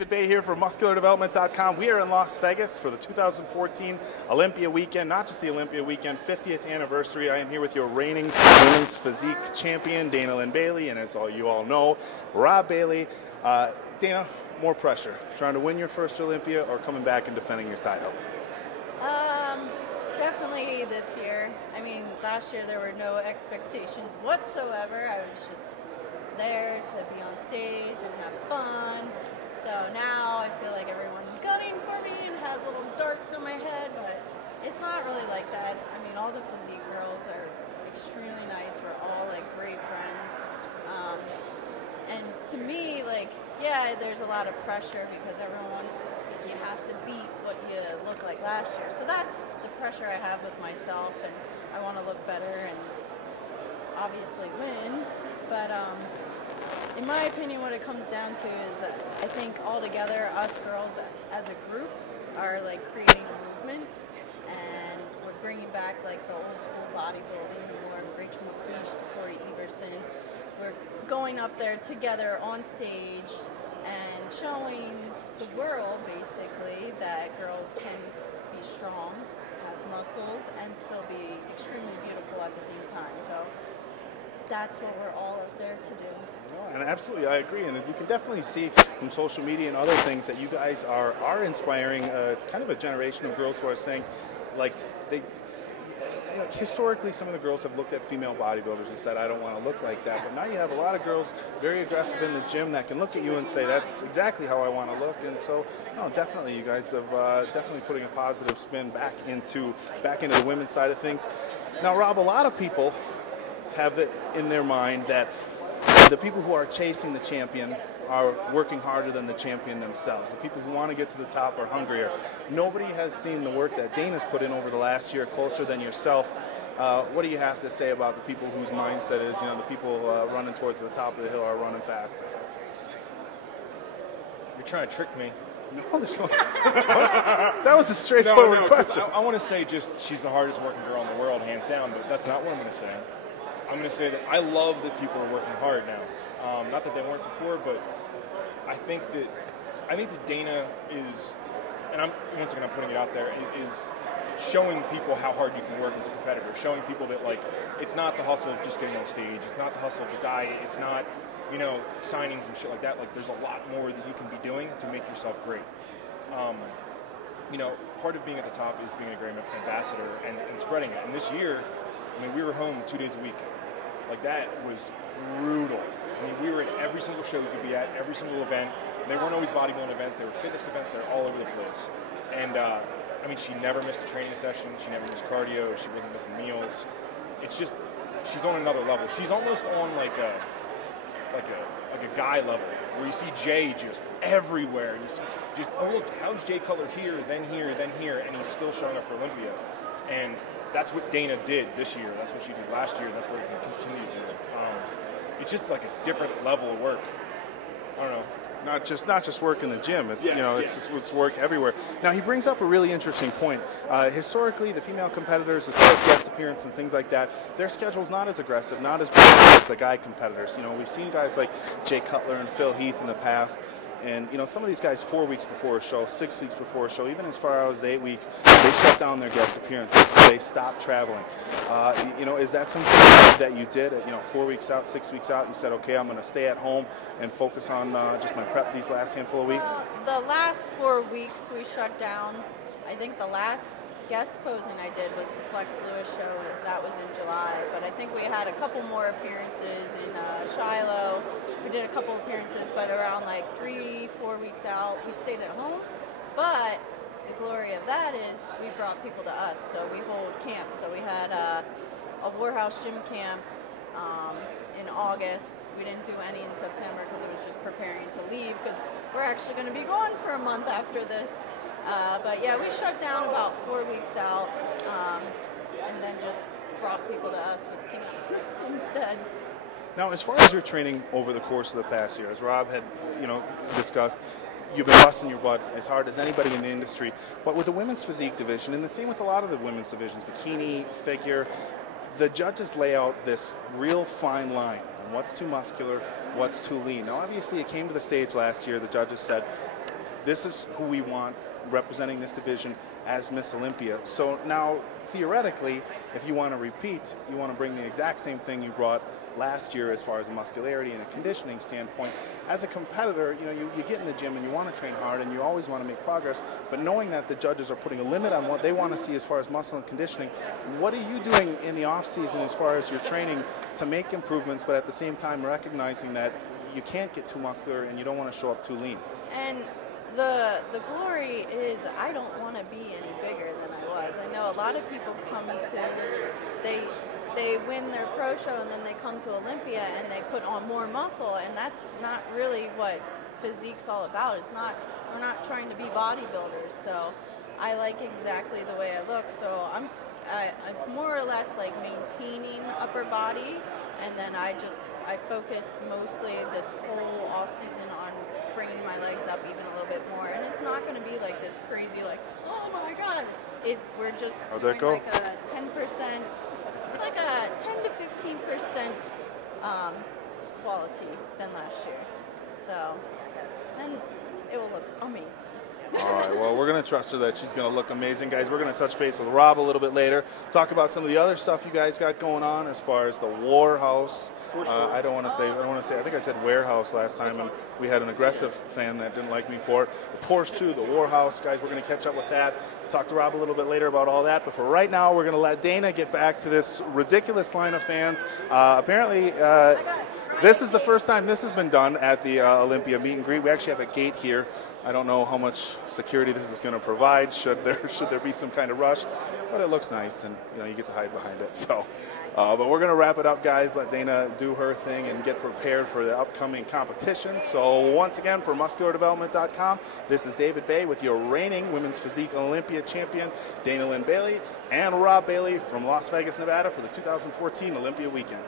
David Baye here from MuscularDevelopment.com. We are in Las Vegas for the 2014 Olympia weekend, not just the Olympia weekend, 50th anniversary. I am here with your reigning women's physique champion, Dana Linn Bailey, and as you all know, Rob Bailey. Dana, more pressure, trying to win your first Olympia or coming back and defending your title? Definitely this year. I mean, last year there were no expectations whatsoever. I was just there to be on stage and have fun. So now I feel like everyone's gunning for me and has little darts in my head, but it's not really like that. I mean, all the physique girls are extremely nice. We're all like great friends. And to me, like, yeah, there's a lot of pressure because everyone, you have to beat what you look like last year. So that's the pressure I have with myself, and I want to look better and obviously win. But in my opinion, what it comes down to is that I think all together, us girls as a group are like creating a movement, and we're bringing back like the old school bodybuilding, more Rachel McLeish, Corey Everson. We're going up there together on stage and showing the world basically that girls can be strong, have muscles, and still be extremely beautiful at the same time. So that's what we're all up there to do. Oh, and absolutely, I agree. And you can definitely see from social media and other things that you guys are inspiring kind of a generation of girls who are saying, like, historically, some of the girls have looked at female bodybuilders and said, I don't want to look like that. But now you have a lot of girls very aggressive in the gym that can look at you and say, that's exactly how I want to look. And so, no, definitely, you guys have definitely putting a positive spin back into the women's side of things. Now, Rob, a lot of people have it in their mind that the people who are chasing the champion are working harder than the champion themselves. The people who want to get to the top are hungrier. Nobody has seen the work that Dana's put in over the last year closer than yourself. What do you have to say about the people whose mindset is, the people running towards the top of the hill are running faster? You're trying to trick me. No, there's no, that was a straightforward question. I want to say just she's the hardest working girl in the world, hands down, but that's not what I'm going to say. I'm going to say that I love that people are working hard now. Not that they weren't before, but I think that Dana is, and once again I'm putting it out there, is showing people how hard you can work as a competitor, showing people that, like, it's not the hustle of just getting on stage, it's not the hustle of the diet, it's not, signings and shit like that. Like, there's a lot more that you can be doing to make yourself great. Part of being at the top is being a great ambassador and spreading it. And this year, we were home 2 days a week. Like, that was brutal. We were at every single show we could be at, every single event. They weren't always bodybuilding events, they were fitness events, they're all over the place. And, she never missed a training session, she never missed cardio, she wasn't missing meals. It's just, she's on another level. She's almost on like a guy level, where you see Jay just everywhere. You see just, oh look, how's Jay Cutler here, then here, then here, and he's still showing up for Olympia. And that's what Dana did this year. That's what she did last year. And that's what we can continue to do. It's just like a different level of work. I don't know. Not just work in the gym. It's it's work everywhere. Now he brings up a really interesting point. Historically, the female competitors, as far as guest appearance and things like that, their schedule's not as aggressive, not as big as the guy competitors. We've seen guys like Jay Cutler and Phil Heath in the past. And, some of these guys 4 weeks before a show, 6 weeks before a show, even as far as 8 weeks, they shut down their guest appearances. They stopped traveling. Is that something that you did, 4 weeks out, 6 weeks out, you said, okay, I'm going to stay at home and focus on just my prep these last handful of weeks? The last 4 weeks we shut down. I think the last guest posing I did was the Flex Lewis show. That was in July. But I think we had a couple more appearances in Shiloh. We did a couple appearances, but around like 3-4 weeks out, we stayed at home. But the glory of that is we brought people to us. So we hold camps. So we had a Warehouse gym camp in August. We didn't do any in September because it was just preparing to leave, because we're actually going to be gone for a month after this. But yeah, we shut down about 4 weeks out, and then just brought people to us with camps instead. Now, as far as your training over the course of the past year, as Rob had, discussed, you've been busting your butt as hard as anybody in the industry. But with the women's physique division, and the same with a lot of the women's divisions, bikini, figure, the judges lay out this real fine line on what's too muscular, what's too lean. Now, obviously, it came to the stage last year. The judges said, this is who we want representing this division as Miss Olympia. So now, theoretically, if you want to repeat, you want to bring the exact same thing you brought last year as far as a muscularity and a conditioning standpoint. As a competitor, you get in the gym and you want to train hard and you always want to make progress, but knowing that the judges are putting a limit on what they want to see as far as muscle and conditioning, what are you doing in the off season as far as your training to make improvements, but at the same time recognizing that you can't get too muscular and you don't want to show up too lean? And the glory is I don't want to be any bigger than I was. I know a lot of people come to, they win their pro show and then they come to Olympia and they put on more muscle, and that's not really what physique's all about. We're not trying to be bodybuilders. So I like exactly the way I look. So it's more or less like maintaining upper body, and then I focus mostly this whole off season on bringing my legs up even a little bit more. And it's not going to be like this crazy, like, oh my God. We're just doing like a 10%. It's like a 10 to 15% quality than last year. So, and it will look amazing. All right, well, we're going to trust her that she's going to look amazing. Guys, we're going to touch base with Rob a little bit later, talk about some of the other stuff you guys got going on as far as the War House. I think I said warehouse last time, and we had an aggressive fan that didn't like me for it. The Porsche 2, the War House, guys, we're going to catch up with that. Talk to Rob a little bit later about all that, but for right now, we're going to let Dana get back to this ridiculous line of fans. Apparently, this is the first time this has been done at the Olympia meet and greet. We actually have a gate here. I don't know how much security this is going to provide. Should there be some kind of rush, but it looks nice, and you get to hide behind it. So, but we're going to wrap it up, guys. Let Dana do her thing and get prepared for the upcoming competition. So once again, for musculardevelopment.com, this is David Baye with your reigning Women's Physique Olympia champion, Dana Linn Bailey, and Rob Bailey from Las Vegas, Nevada for the 2014 Olympia weekend.